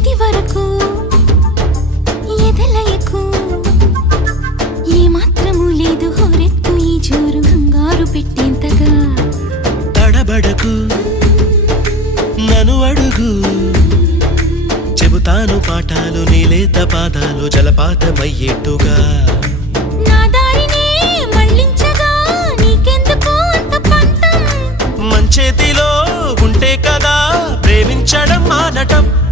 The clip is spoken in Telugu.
ఇది వరకు ఎదలయకు ఏ మాత్రము లేదు హోరెత్తు ఈ జోరు కంగారు పెట్టేంతగా తడబడకు నన్ను అడుగు చెబుతాను పాఠాలు నీలేత పాదాలు జలపాతమయ్యేట్టుగా నా దారినే మళ్ళించగా నీకెందుకు అంత పంతం మంచేతిలో ఉంటే కదా ప్రేమించడం మానటం